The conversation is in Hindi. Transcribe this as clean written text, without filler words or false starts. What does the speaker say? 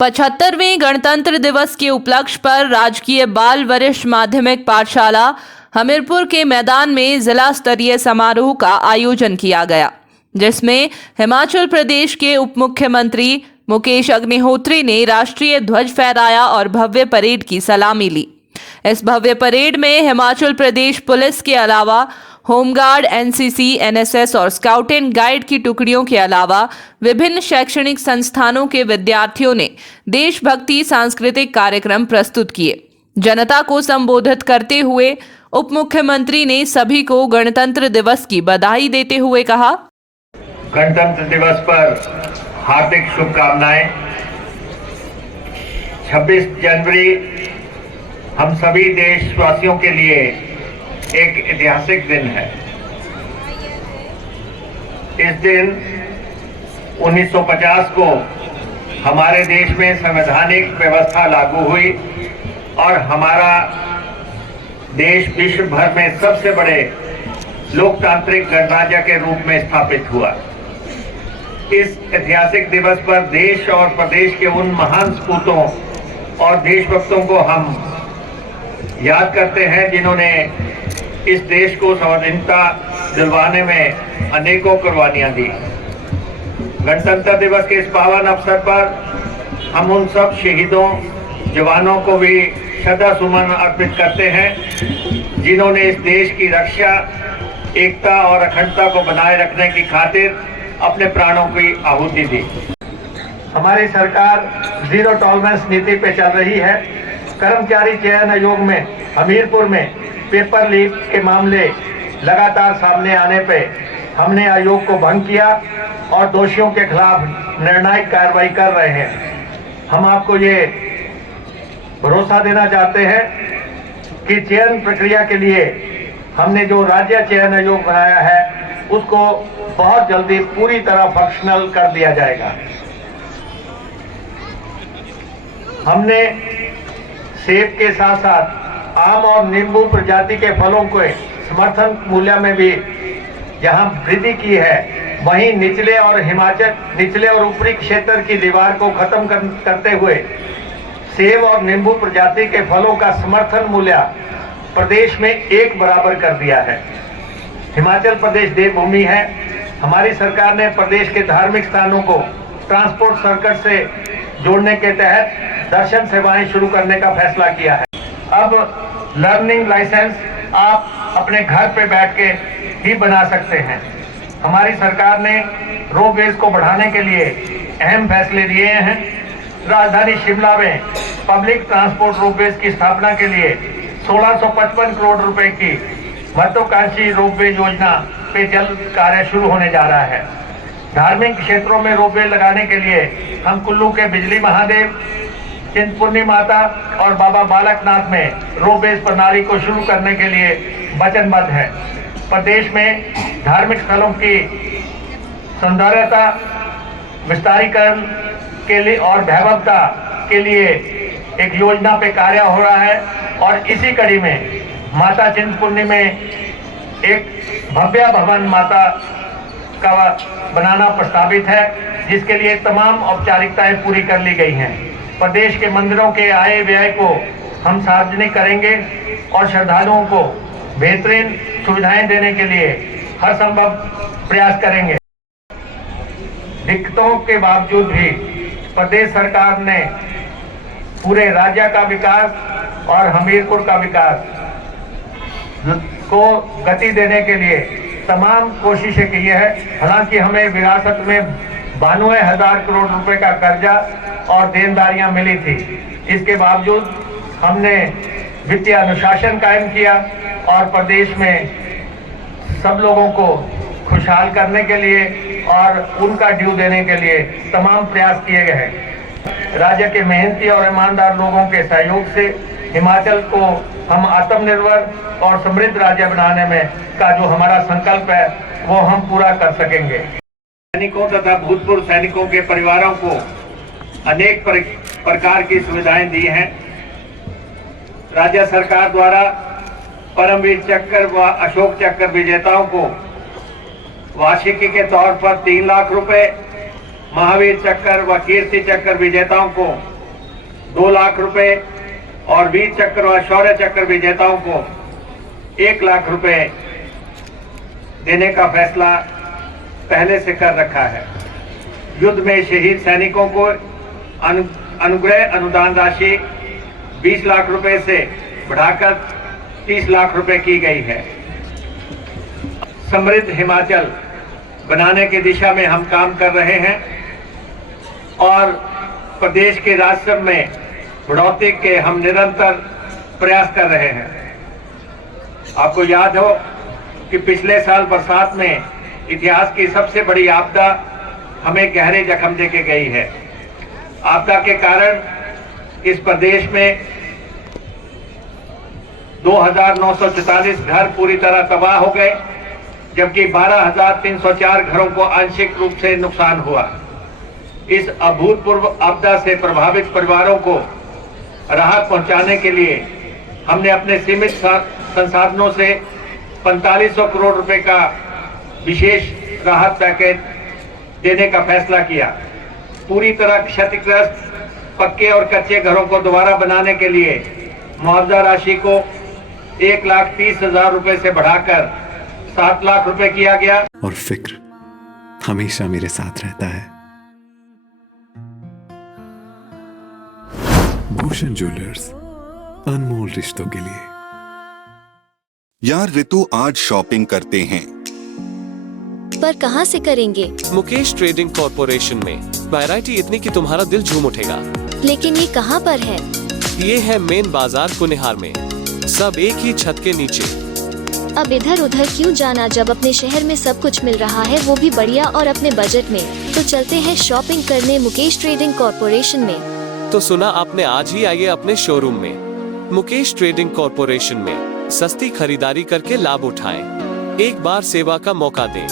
75वें गणतंत्र दिवस के उपलक्ष्य पर राजकीय बाल वरिष्ठ माध्यमिक पाठशाला हमीरपुर के मैदान में जिला स्तरीय समारोह का आयोजन किया गया, जिसमें हिमाचल प्रदेश के उप मुख्यमंत्री मुकेश अग्निहोत्री ने राष्ट्रीय ध्वज फहराया और भव्य परेड की सलामी ली। इस भव्य परेड में हिमाचल प्रदेश पुलिस के अलावा होमगार्ड, एनसीसी, एनएसएस और स्काउट एंड गाइड की टुकड़ियों के अलावा विभिन्न शैक्षणिक संस्थानों के विद्यार्थियों ने देशभक्ति सांस्कृतिक कार्यक्रम प्रस्तुत किए। जनता को संबोधित करते हुए उप मुख्यमंत्री ने सभी को गणतंत्र दिवस की बधाई देते हुए कहा, गणतंत्र दिवस पर हार्दिक शुभकामनाएं। 26 जनवरी हम सभी देशवासियों के लिए एक ऐतिहासिक दिन है। इस दिन 1950 को हमारे देश में संवैधानिक व्यवस्था लागू हुई और हमारा देश विश्व भर में सबसे बड़े लोकतांत्रिक गणराज्य के रूप में स्थापित हुआ। इस ऐतिहासिक दिवस पर देश और प्रदेश के उन महान सपूतों और देशभक्तों को हम याद करते हैं जिन्होंने इस देश को स्वाधीनता दिलवाने में अनेकों कुर्बानियां दी। गणतंत्र दिवस के इस पावन अवसर पर हम उन सब शहीदों, जवानों को भी श्रद्धा सुमन अर्पित करते हैं जिन्होंने इस देश की रक्षा, एकता और अखंडता को बनाए रखने की खातिर अपने प्राणों की आहुति दी। हमारी सरकार जीरो टॉलरेंस नीति पे चल रही है। कर्मचारी चयन आयोग में हमीरपुर में पेपर लीक के मामले लगातार सामने आने पे हमने आयोग को भंग किया और दोषियों के खिलाफ निर्णायक कार्रवाई कर रहे हैं। हम आपको ये भरोसा देना चाहते हैं कि चयन प्रक्रिया के लिए हमने जो राज्य चयन आयोग बनाया है उसको बहुत जल्दी पूरी तरह फंक्शनल कर दिया जाएगा। हमने सेब के साथ साथ आम और नींबू प्रजाति के फलों के समर्थन मूल्य में भी जहां वृद्धि की है, वहीं निचले और ऊपरी क्षेत्र की दीवार को खत्म करते हुए सेब और नींबू प्रजाति के फलों का समर्थन मूल्य प्रदेश में एक बराबर कर दिया है। हिमाचल प्रदेश देवभूमि है। हमारी सरकार ने प्रदेश के धार्मिक स्थानों को ट्रांसपोर्ट सर्किट से जोड़ने के तहत दर्शन सेवाएं शुरू करने का फैसला किया है। अब लर्निंग लाइसेंस आप अपने घर पे बैठ के ही बना सकते हैं। हमारी सरकार ने रोपवेज को बढ़ाने के लिए अहम फैसले लिए हैं। राजधानी शिमला में पब्लिक ट्रांसपोर्ट रोपवेज की स्थापना के लिए 1655 करोड़ रुपए की महत्वाकांक्षी रोपवे योजना पे जल्द कार्य शुरू होने जा रहा है। धार्मिक क्षेत्रों में रोपवे लगाने के लिए हम कुल्लू के बिजली महादेव, चिंतपूर्णी माता और बाबा बालकनाथ में रोपवेज प्रणाली को शुरू करने के लिए वचनबद्ध है। प्रदेश में धार्मिक स्थलों की सौंदर्यता विस्तारीकरण के लिए और वैभवता के लिए एक योजना पे कार्य हो रहा है और इसी कड़ी में माता चिंतपूर्णी में एक भव्य भवन माता का बनाना प्रस्तावित है, जिसके लिए तमाम औपचारिकताएं पूरी कर ली गई हैं। प्रदेश के मंदिरों के आय व्यय को हम सार्वजनिक करेंगे और श्रद्धालुओं को बेहतरीन सुविधाएं देने के लिए हर संभव प्रयास करेंगे। दिक्कतों के बावजूद भी प्रदेश सरकार ने पूरे राज्य का विकास और हमीरपुर का विकास को गति देने के लिए तमाम कोशिशें की है। हालांकि हमें विरासत में 92,000 करोड़ रुपए का कर्जा और देनदारियां मिली थी। इसके बावजूद हमने वित्तीय अनुशासन कायम किया और प्रदेश में सब लोगों को खुशहाल करने के लिए और उनका ड्यू देने के लिए तमाम प्रयास किए गए हैं। राज्य के मेहनती और ईमानदार लोगों के सहयोग से हिमाचल को हम आत्मनिर्भर और समृद्ध राज्य बनाने में का जो हमारा संकल्प है वो हम पूरा कर सकेंगे। सैनिकों तथा भूतपूर्व सैनिकों के परिवारों को अनेक प्रकार की सुविधाएं दी हैं। राज्य सरकार द्वारा परमवीर चक्र व अशोक चक्र विजेताओं को वार्षिकी के तौर पर 3 लाख रुपए, महावीर चक्र व कीर्ति चक्र विजेताओं को 2 लाख रुपए और वीर चक्र व शौर्य चक्र विजेताओं को 1 लाख रुपए देने का फैसला पहले से कर रखा है। युद्ध में शहीद सैनिकों को अनुग्रह अनुदान राशि 20 लाख रुपए से बढ़ाकर 30 लाख रुपए की गई है। समृद्ध हिमाचल बनाने की दिशा में हम काम कर रहे हैं और प्रदेश के राजस्व में बढ़ोतरी के हम निरंतर प्रयास कर रहे हैं। आपको याद हो कि पिछले साल बरसात में इतिहास की सबसे बड़ी आपदा हमें गहरे जख्म देके गई है। आपदा के कारण इस प्रदेश में 2,944 घर पूरी तरह तबाह हो गए, जबकि 12,304 घरों को आंशिक रूप से नुकसान हुआ। इस अभूतपूर्व आपदा से प्रभावित परिवारों को राहत पहुंचाने के लिए हमने अपने सीमित संसाधनों से 4500 करोड़ रुपए का विशेष राहत पैकेज देने का फैसला किया। पूरी तरह क्षतिग्रस्त पक्के और कच्चे घरों को दोबारा बनाने के लिए मुआवजा राशि को 1,30,000 रुपए से बढ़ाकर 7 लाख रुपए किया गया। और फिक्र हमेशा मेरे साथ रहता है। भूषण ज्वेलर्स, अनमोल रिश्तों के लिए। यार रितु, आज शॉपिंग करते हैं, पर कहां से करेंगे? मुकेश ट्रेडिंग कॉरपोरेशन में वैरायटी इतनी कि तुम्हारा दिल झूम उठेगा। लेकिन ये कहां पर है? ये है मेन बाजार कुनिहार में, सब एक ही छत के नीचे। अब इधर उधर क्यों जाना जब अपने शहर में सब कुछ मिल रहा है, वो भी बढ़िया और अपने बजट में। तो चलते हैं शॉपिंग करने मुकेश ट्रेडिंग कॉरपोरेशन में। तो सुना आपने, आज ही आइए अपने शोरूम में। मुकेश ट्रेडिंग कॉरपोरेशन में सस्ती खरीदारी करके लाभ उठाएं। एक बार सेवा का मौका दें।